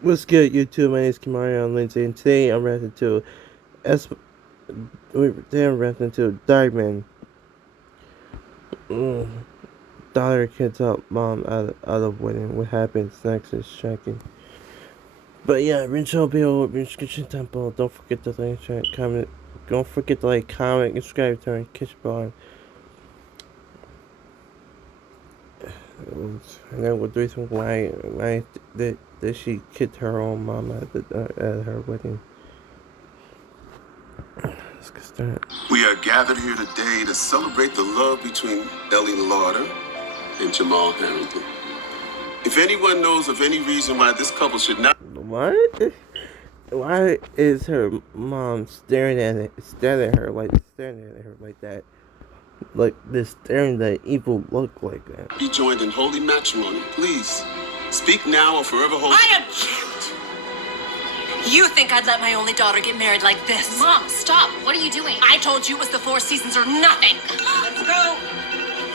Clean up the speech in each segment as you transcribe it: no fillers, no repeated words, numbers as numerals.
What's good, YouTube? My name is Kimari on Lindsay, and today I'm reacting to S. Today I'm reacting to Diamond. Daughter kids up, mom out of winning. What happens next is shocking. But yeah, rinse will be over. Rinse Kitchen Temple. Don't forget to like, share, comment. Don't forget to like, comment, and subscribe to our kitchen bar. And then with the reason why did she kid her own mom at her wedding. Let's get started. We are gathered here today to celebrate the love between Ellie Lauder and Jamal Harrington. If anyone knows of any reason why this couple should not... What? Why is her mom staring at her like that? Like this, staring that evil look like that. ...be joined in holy matrimony. Please, speak now or forever hold... I object! You think I'd let my only daughter get married like this? Mom, stop. What are you doing? I told you it was the Four Seasons or nothing. Let's go.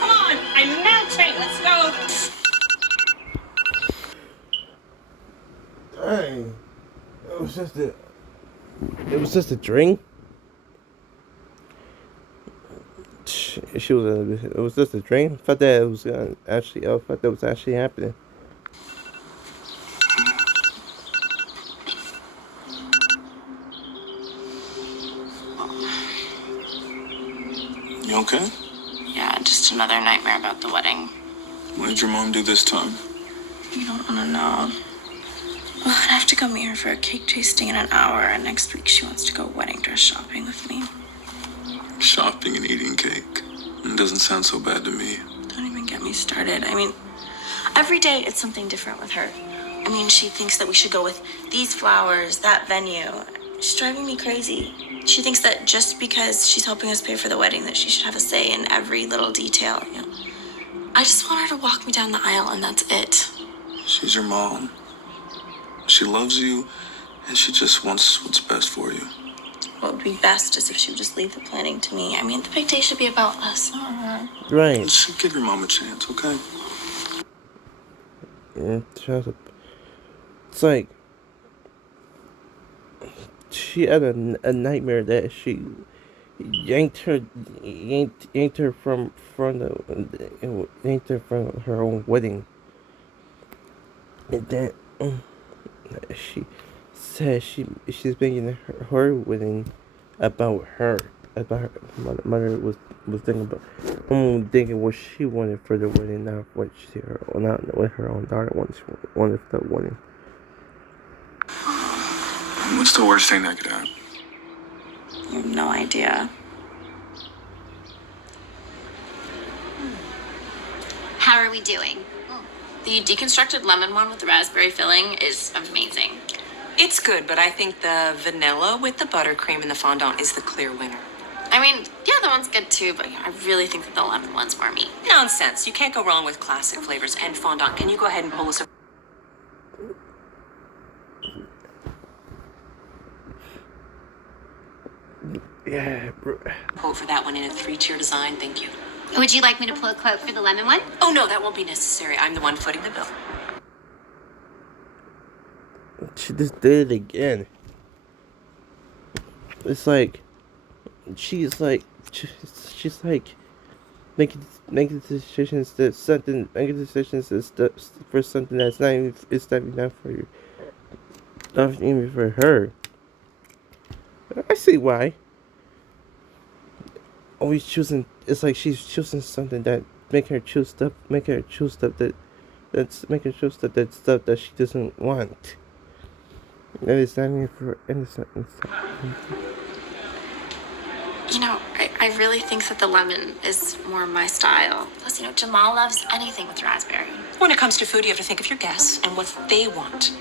Come on, I'm melting. Let's go. Dang. It was just a drink. It was just a dream. I thought that was actually happening. You okay? Yeah, just another nightmare about the wedding. What did your mom do this time? You don't want to know. Well, I'd have to go meet her for a cake tasting in an hour, and next week she wants to go wedding dress shopping with me. Shopping and eating cake. It doesn't sound so bad to me. Don't even get me started. I mean, every day it's something different with her. I mean, she thinks that we should go with these flowers, that venue. She's driving me crazy. She thinks that just because she's helping us pay for the wedding that she should have a say in every little detail, you know. I just want her to walk me down the aisle and that's it. She's your mom. She loves you, and she just wants what's best for you. What would be best is if she would just leave the planning to me. I mean, the big day should be about us, not her. Right. Just give your mom a chance, okay? Yeah, it's like she had a nightmare that she yanked her from her own wedding, and then she said she's making her wedding about her. Mother was thinking what she wanted for the wedding, not what her own daughter wanted for the wedding. What's the worst thing that could happen? You have no idea. How are we doing? The deconstructed lemon one with the raspberry filling is amazing. It's good, but I think the vanilla with the buttercream and the fondant is the clear winner. I mean, yeah, the one's good too, but I really think that the lemon one's more me. Nonsense. You can't go wrong with classic flavors and fondant. Can you go ahead and pull us a... Yeah, bro. quote for that one in a 3-tier design? Thank you. Would you like me to pull a quote for the lemon one? Oh, no, that won't be necessary. I'm the one footing the bill. She just did it again. It's like she's like making decisions for something that's not even not for you, not even for her. I see why. Always choosing. It's like she's choosing something that make her choose stuff that she doesn't want. That is not even for innocent. You know, I really think that the lemon is more my style. Plus, you know, Jamal loves anything with raspberry. When it comes to food, you have to think of your guests and what they want.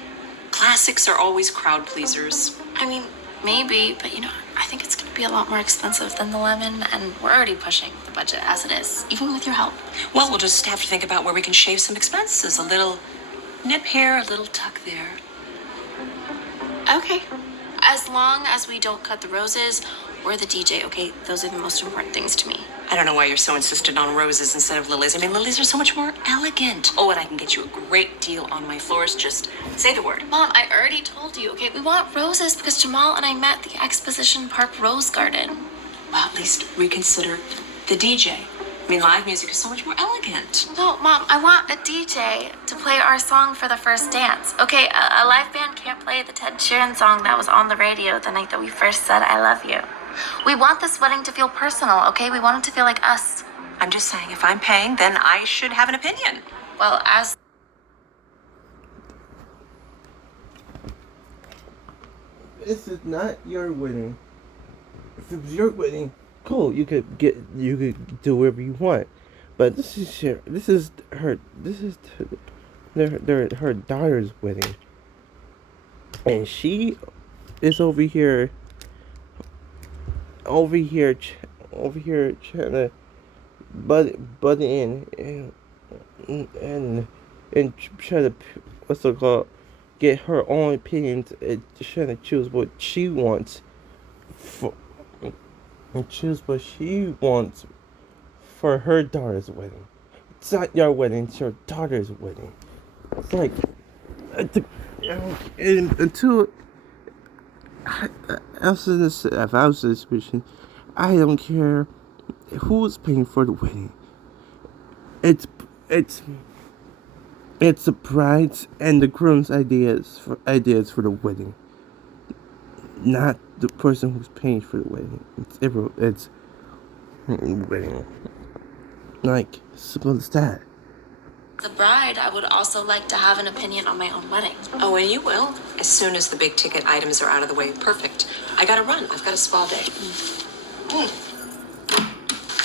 Classics are always crowd pleasers. I mean, maybe, but you know, I think it's going to be a lot more expensive than the lemon, and we're already pushing the budget as it is, even with your help. Well, we'll just have to think about where we can shave some expenses. A little nip here, a little tuck there. Okay. As long as we don't cut the roses or the DJ, okay? Those are the most important things to me. I don't know why you're so insistent on roses instead of lilies. I mean, lilies are so much more elegant. Oh, and I can get you a great deal on my flowers. Just say the word. Mom, I already told you, okay? We want roses because Jamal and I met at the Exposition Park Rose Garden. Well, at least reconsider the DJ. I mean, live music is so much more elegant. No, Mom, I want a DJ to play our song for the first dance. Okay, a live band can't play the Ted Sheeran song that was on the radio the night that we first said I love you. We want this wedding to feel personal, okay? We want it to feel like us. I'm just saying, if I'm paying, then I should have an opinion. Well, as This is not your wedding. If it was your wedding, cool. You could do whatever you want. But this is her her daughter's wedding, and she is over here trying to butt in and try to, what's it called, get her own opinions and trying to choose what she wants for her daughter's wedding. It's not your wedding, it's your daughter's wedding. It's like, until if I was in this situation, I don't care who's paying for the wedding. It's the bride's and the groom's ideas for the wedding, not the person who's paying for the wedding. It's wedding. Like, simple as that. the bride, I would also like to have an opinion on my own wedding. Oh, and you will, as soon as the big ticket items are out of the way. Perfect. I gotta run. I've got a spa day.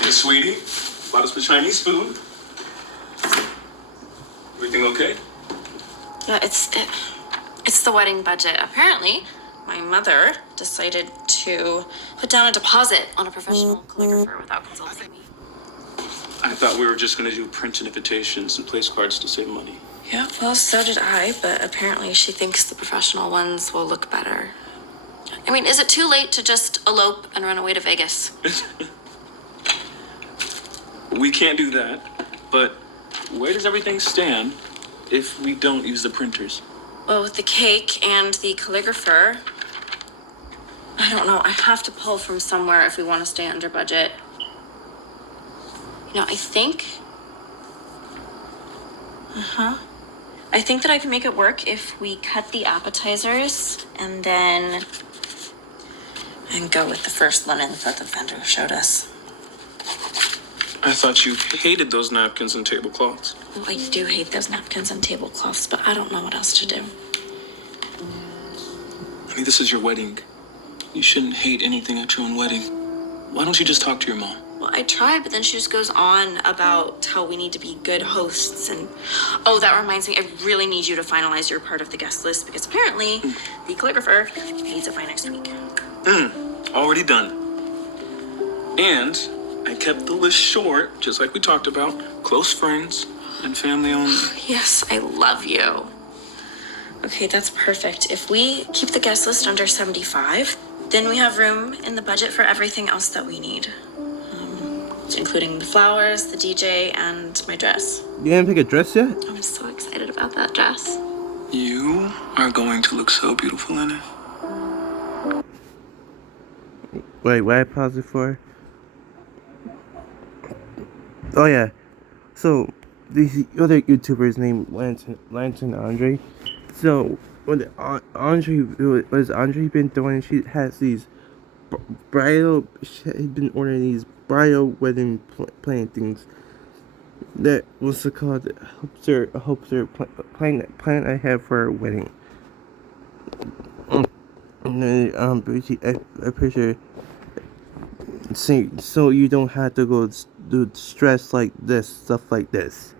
Hey, sweetie. Bought us some Chinese food. Everything okay? Yeah, it's the wedding budget. Apparently, my mother decided to put down a deposit on a professional calligrapher without consulting me. I thought we were just gonna do printed invitations and place cards to save money. Yeah, well, so did I, but apparently she thinks the professional ones will look better. I mean, is it too late to just elope and run away to Vegas? We can't do that, but where does everything stand if we don't use the printers? Well, with the cake and the calligrapher, I don't know. I have to pull from somewhere if we want to stay under budget. You know, I think that I can make it work if we cut the appetizers and go with the first linens that the vendor showed us. I thought you hated those napkins and tablecloths. Well, I do hate those napkins and tablecloths, but I don't know what else to do. I mean, this is your wedding. You shouldn't hate anything at your own wedding. Why don't you just talk to your mom? Well, I try, but then she just goes on about how we need to be good hosts and... Oh, that reminds me, I really need you to finalize your part of the guest list because apparently the calligrapher needs it by next week. Already done. And I kept the list short, just like we talked about. Close friends and family only. Yes, I love you. Okay, that's perfect. If we keep the guest list under 75, then we have room in the budget for everything else that we need. Including the flowers, the DJ, and my dress. You didn't pick a dress yet? I'm so excited about that dress. You are going to look so beautiful in it. Wait, what I paused it for? Oh yeah. So these other YouTubers named Lantern Andre. So what Andre been doing? She has these bridal. She's been ordering these bridal wedding planning things. That what's it called? Hopes her plan I have for her wedding. And then I picture. So you don't have to go do stress like this, stuff like this.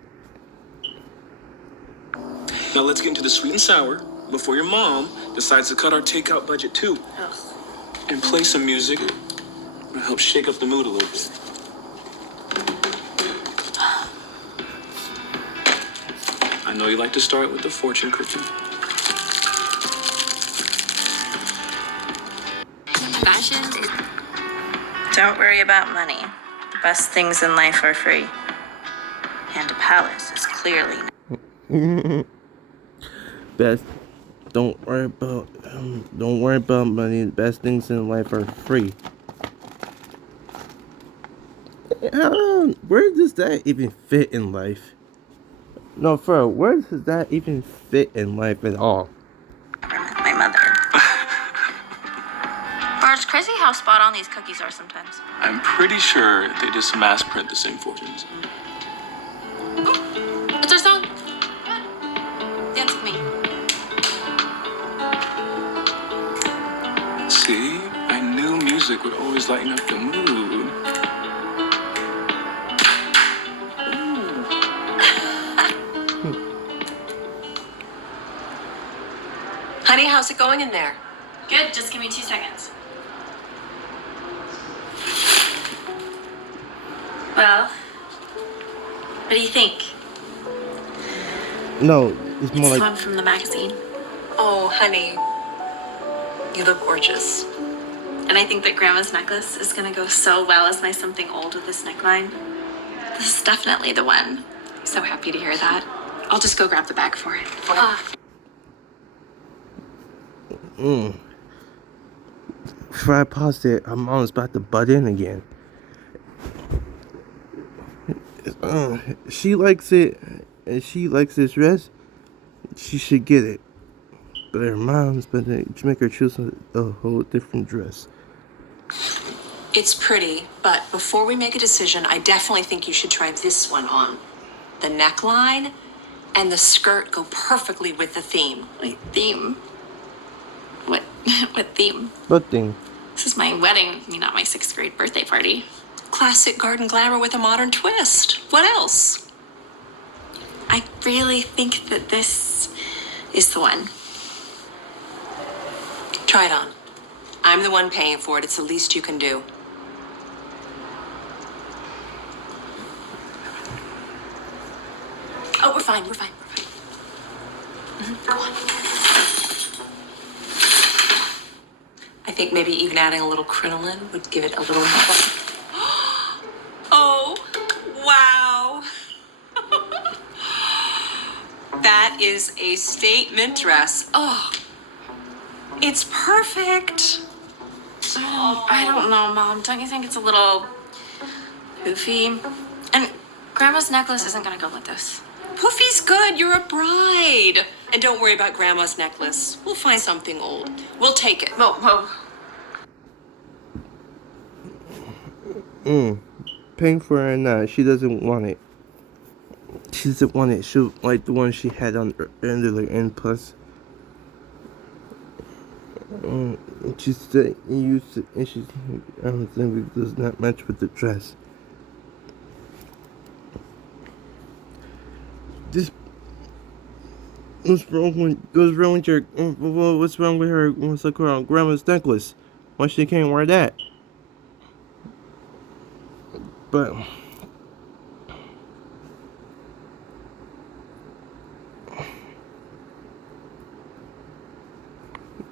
Now let's get into the sweet and sour before your mom decides to cut our takeout budget too. Ugh. And play some music to help shake up the mood a little bit. I know you like to start with the fortune cookie. Fashion is... Don't worry about money. Best things in life are free. And a palace is clearly not. Best. Don't worry about money. The best things in life are free. Where does that even fit in life? No, for real, where does that even fit in life at all? My mother. Or it's crazy how spot on these cookies are sometimes. I'm pretty sure they just mass print the same fortunes. It's our song. Dance with me. See, I knew music would always lighten up the mood. Honey, how's it going in there? Good, just give me 2 seconds. Well, what do you think? No, it's more It's like one from the magazine. Oh, honey, you look gorgeous. And I think that Grandma's necklace is gonna go so well as my something old with this neckline. This is definitely the one. I'm so happy to hear that. I'll just go grab the bag for it. before I paused it, I'm almost about to butt in again. She likes it, and she likes this dress. She should get it. But her mom's but to make her choose a whole different dress. It's pretty, but before we make a decision, I definitely think you should try this one on. The neckline and the skirt go perfectly with the theme. Wait, theme? What? What theme? What thing? This is my wedding, not my 6th grade birthday party. Classic garden glamour with a modern twist. What else? I really think that this is the one. Try it on. I'm the one paying for it. It's the least you can do. Oh, we're fine. We're fine. Go on. I think maybe even adding a little crinoline would give it a little more. Oh, wow. That is a statement dress. Oh, it's perfect. Oh, I don't know, Mom. Don't you think it's a little poofy? And Grandma's necklace isn't gonna go with this. Poofy's good. You're a bride. And don't worry about Grandma's necklace. We'll find something old. We'll take it. Whoa. Paying for it or not, she doesn't want it. She doesn't want it. She like the one she had on earlier, and plus, she said used it, and she I don't think it does not match with the dress. This what's wrong with your what's wrong with her? What's like her grandma's necklace? Why she can't wear that? But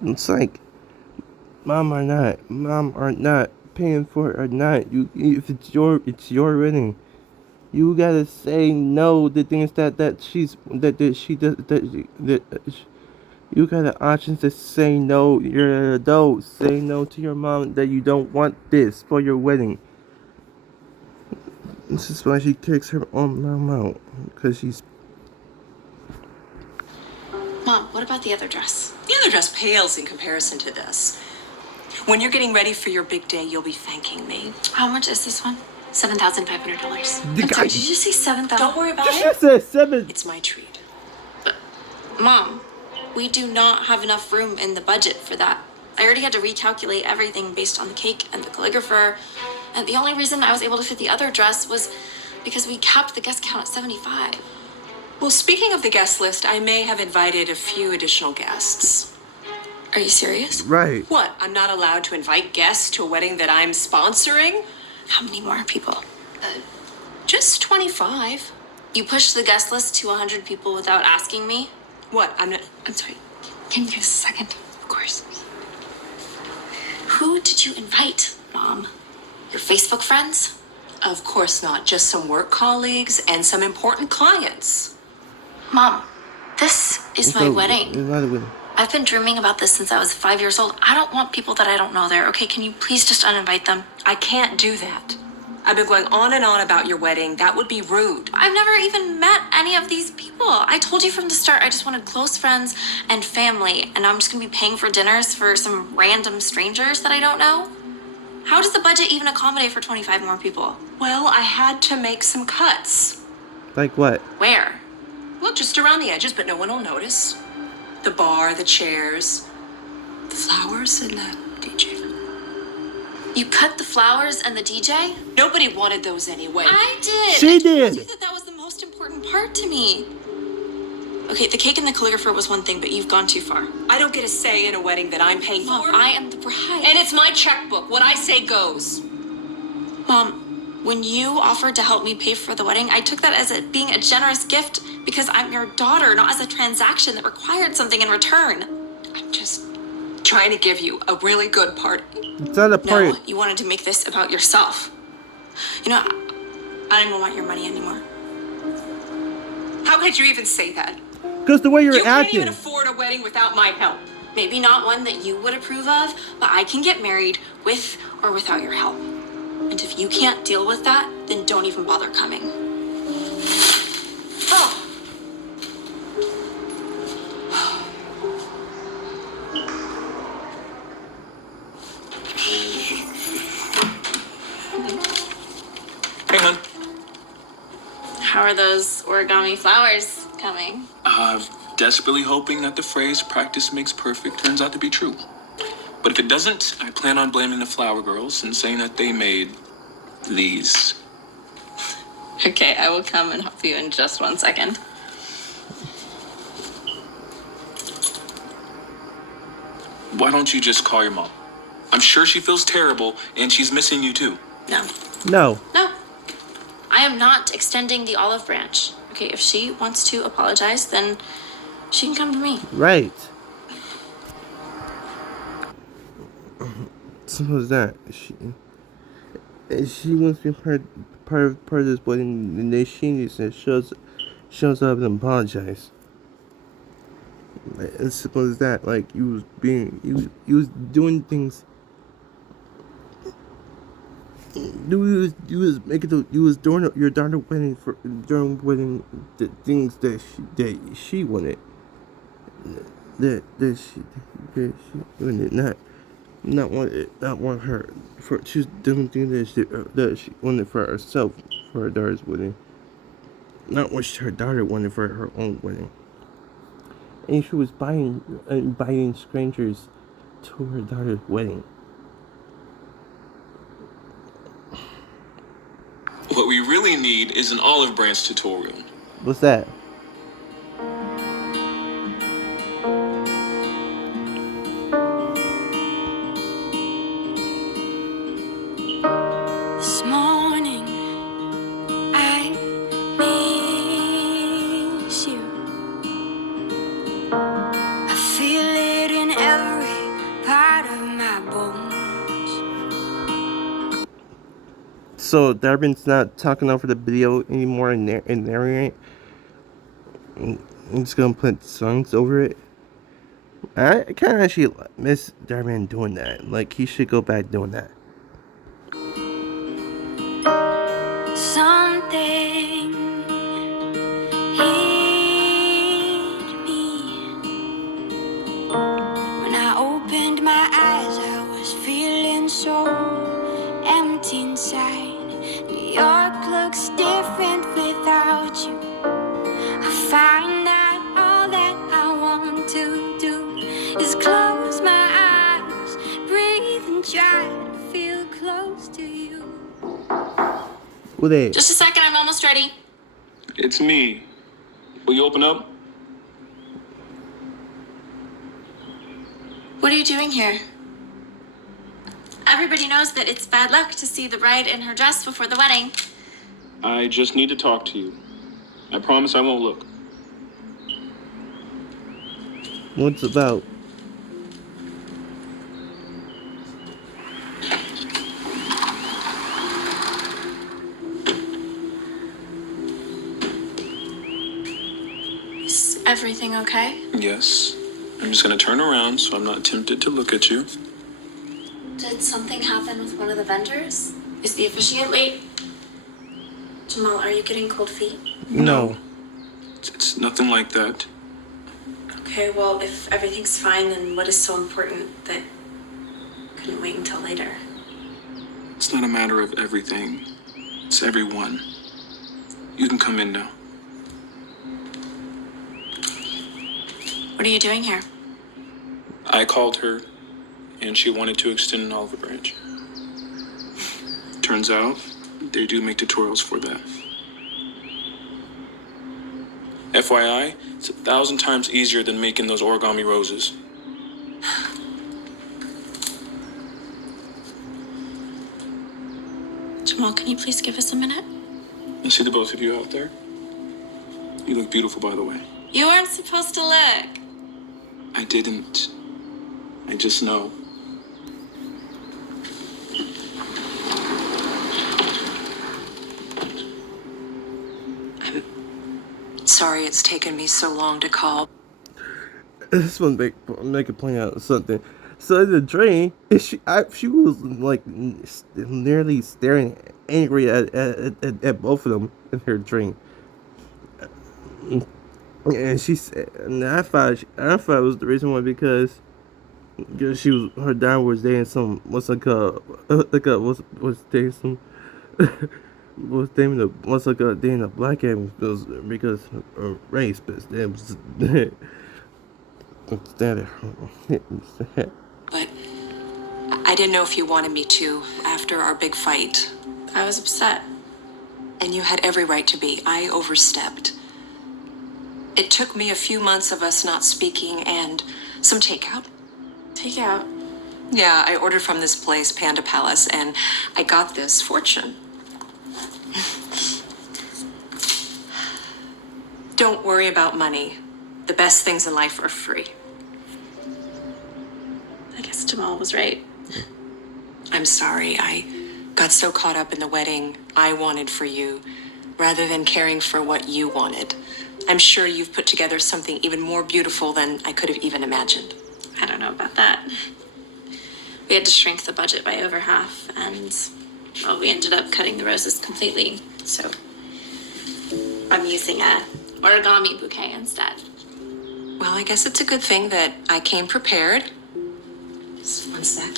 it's like mom or not paying for it or not. If it's your wedding. You gotta say no to things that she does you got the options to say no. You're an adult. Say no to your mom that you don't want this for your wedding. This is why she kicks her own mom out, because she's. Mom, what about the other dress? The other dress pales in comparison to this. When you're getting ready for your big day, you'll be thanking me. How much is this one? $7,500. The guy- Did you say 7,000? Don't worry about She it. said 7. It's my treat. Mom, we do not have enough room in the budget for that. I already had to recalculate everything based on the cake and the calligrapher. And the only reason I was able to fit the other dress was because we capped the guest count at 75. Well, speaking of the guest list, I may have invited a few additional guests. Are you serious? Right. What? I'm not allowed to invite guests to a wedding that I'm sponsoring? How many more people? Just 25. You pushed the guest list to 100 people without asking me? What? I'm sorry. Can you give us a second? Of course. Who did you invite, Mom? Your Facebook friends? Of course not. Just some work colleagues and some important clients. Mom, this is my So, wedding. it's not a wedding. I've been dreaming about this since I was 5 years old. I don't want people that I don't know there, okay? Can you please just uninvite them? I can't do that. I've been going on and on about your wedding. That would be rude. I've never even met any of these people. I told you from the start I just wanted close friends and family, and I'm just gonna be paying for dinners for some random strangers that I don't know. How does the budget even accommodate for 25 more people? Well, I had to make some cuts. Like what? Where? Well, just around the edges, but no one will notice. The bar, the chairs, the flowers, and the DJ. You cut the flowers and the DJ? Nobody wanted those anyway. I did. She I told did. you that was the most important part to me. Okay, the cake and the calligrapher was one thing, but you've gone too far. I don't get a say in a wedding that I'm paying Mom, for. I am the bride. And it's my checkbook. What I say goes. Mom, when you offered to help me pay for the wedding, I took that as being a generous gift because I'm your daughter, not as a transaction that required something in return. I'm just trying to give you a really good party. It's not a party. No, you wanted to make this about yourself. You know, I don't even want your money anymore. How could you even say that? Because the way you're You can't acting. even afford a wedding without my help. Maybe not one that you would approve of, but I can get married with or without your help. And if you can't deal with that, then don't even bother coming. Oh. Hey, hon. How are those origami flowers coming? Desperately hoping that the phrase practice makes perfect turns out to be true. But if it doesn't, I plan on blaming the flower girls and saying that they made these. Okay, I will come and help you in just 1 second. Why don't you just call your mom? I'm sure she feels terrible and she's missing you too. No. No. No. I am not extending the olive branch. Okay, if she wants to apologize, then she can come to me. Right. So what's that? She wants to be part of this wedding, and then she shows up and apologize. As simple as that. Like you was doing things. You was doing your daughter wedding during the things that she wanted. That she wanted, not want her for. She's doing things that she wanted for herself, for her daughter's wedding. Not what her daughter wanted for her own wedding. And she was inviting strangers to her daughter's wedding. What we really need is an olive branch tutorial. What's that? This morning I miss you. I feel it in every part of my bones. So Darvin's not talking over the video anymore and narrating it. I'm just gonna put songs over it. I kind of actually miss Darvin doing that. Like he should go back doing that. Something hit me when I opened my eyes. I was feeling so empty inside. New York looks different without you. I find that all that I want to do is close my eyes, breathe and try to feel close to you. Who they? Just a second, I'm almost ready. It's me. Will you open up? What are you doing here? Everybody knows that it's bad luck to see the bride in her dress before the wedding. I just need to talk to you. I promise I won't look. What's it about? everything okay? Yes. I'm just gonna turn around so I'm not tempted to look at you. Did something happen with one of the vendors? Is the officiant late? Jamal, are you getting cold feet? No. It's nothing like that. Okay, well, if everything's fine, then what is so important that couldn't wait until later? It's not a matter of everything. It's everyone. You can come in now. What are you doing here? I called her, and she wanted to extend an olive branch. Turns out, they do make tutorials for that. FYI, it's 1,000 times easier than making those origami roses. Jamal, can you please give us a minute? I see the both of you out there. You look beautiful, by the way. You weren't supposed to look. I didn't. I just know. I'm sorry it's taken me so long to call. I just want to make a point out something. So in the dream, she was like nearly staring angry at both of them in her dream. And she said, and I thought it was the reason why, because she was, her dad was dating some, was dating some dating a black guy because of race, but it was But I didn't know if you wanted me to after our big fight. I was upset. And you had every right to be. I overstepped. It took me a few months of us not speaking and some takeout. Takeout? Yeah, I ordered from this place, Panda Palace, and I got this fortune. Don't worry about money. The best things in life are free. I guess Jamal was right. I'm sorry. I got so caught up in the wedding I wanted for you, rather than caring for what you wanted. I'm sure you've put together something even more beautiful than I could have even imagined. I don't know about that. We had to shrink the budget by over half, and, well, we ended up cutting the roses completely, so I'm using a origami bouquet instead. Well, I guess it's a good thing that I came prepared. Just one sec.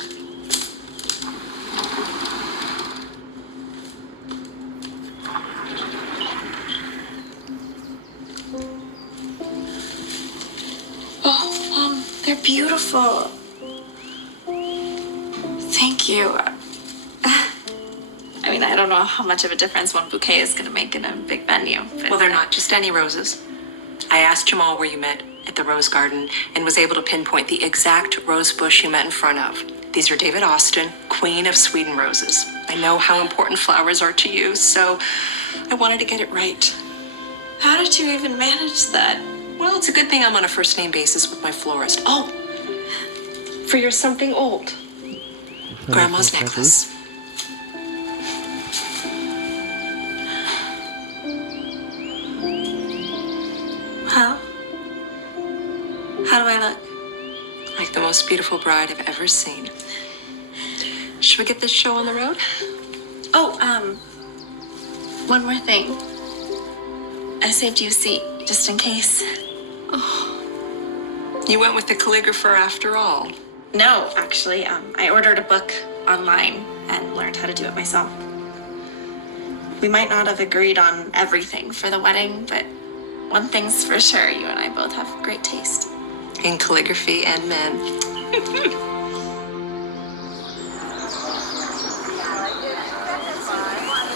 Oh, they're beautiful. Thank you. I mean, I don't know how much of a difference one bouquet is going to make in a big venue. But Well, they're not just any roses. I asked Jamal where you met at the Rose Garden and was able to pinpoint the exact rose bush you met in front of. These are David Austin, Queen of Sweden roses. I know how important flowers are to you, so I wanted to get it right. How did you even manage that? Well, it's a good thing I'm on a first name basis with my florist. Oh, for your something old. Grandma's necklace. Well, how do I look? Like the most beautiful bride I've ever seen. Should we get this show on the road? Oh, one more thing. I saved you a seat, just in case. You went with the calligrapher after all. No, actually, I ordered a book online and learned how to do it myself. We might not have agreed on everything for the wedding, but one thing's for sure, you and I both have great taste. In calligraphy and men.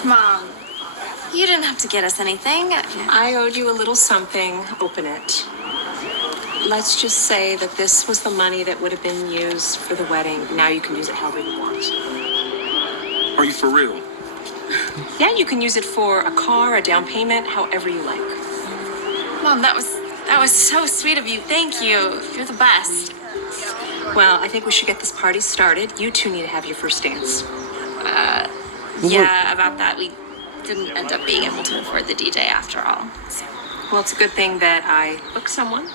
Mom, you didn't have to get us anything. I owed you a little something. Open it. Let's just say that this was the money that would have been used for the wedding. Now you can use it however you want. Are you for real? Yeah, you can use it for a car, a down payment, however you like. Mom, that was so sweet of you. Thank you. You're the best. Well, I think we should get this party started. You two need to have your first dance. Yeah, about that. We didn't end up being able to afford the DJ after all. So. Well, it's a good thing that I booked someone.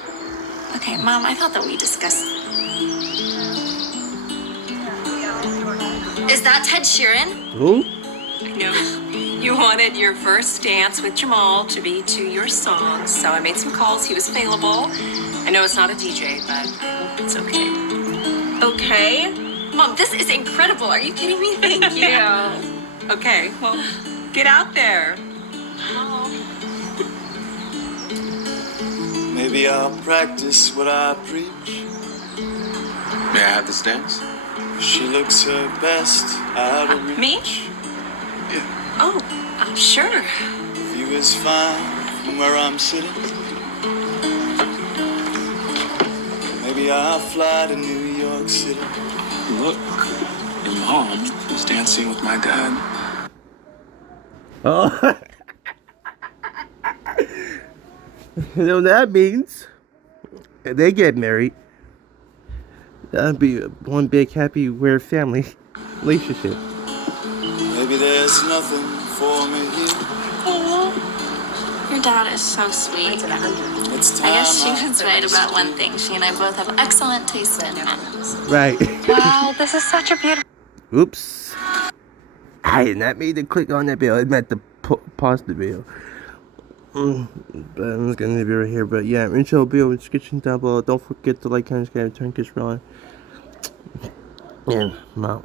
Okay, Mom, I thought that we discussed. Is that Ted Sheeran? Who? I know you wanted your first dance with Jamal to be to your song, so I made some calls. He was available. I know it's not a DJ, but I hope it's okay. Okay. Mom, this is incredible. Are you kidding me? Thank you. Okay, well, get out there. Maybe I'll practice what I preach. May I have this dance? She looks her best out of reach. Me? Oh, sure. View is fine from where I'm sitting. Maybe I'll fly to New York City. Look, your mom is dancing with my dad. Oh. You know what that means? If they get married, that'd be one big happy weird family relationship. Maybe there's nothing for me here. Your dad is so sweet. It's time I guess she was right about one thing. She and I both have excellent taste in men. Right. Wow, this is such a beautiful. Oops. I did not mean to click on that bill. I meant to pause the video. But I'm just gonna leave it right here. But yeah, intro bill, description down below. Don't forget to like, comment, subscribe, turn this on. And I'm out.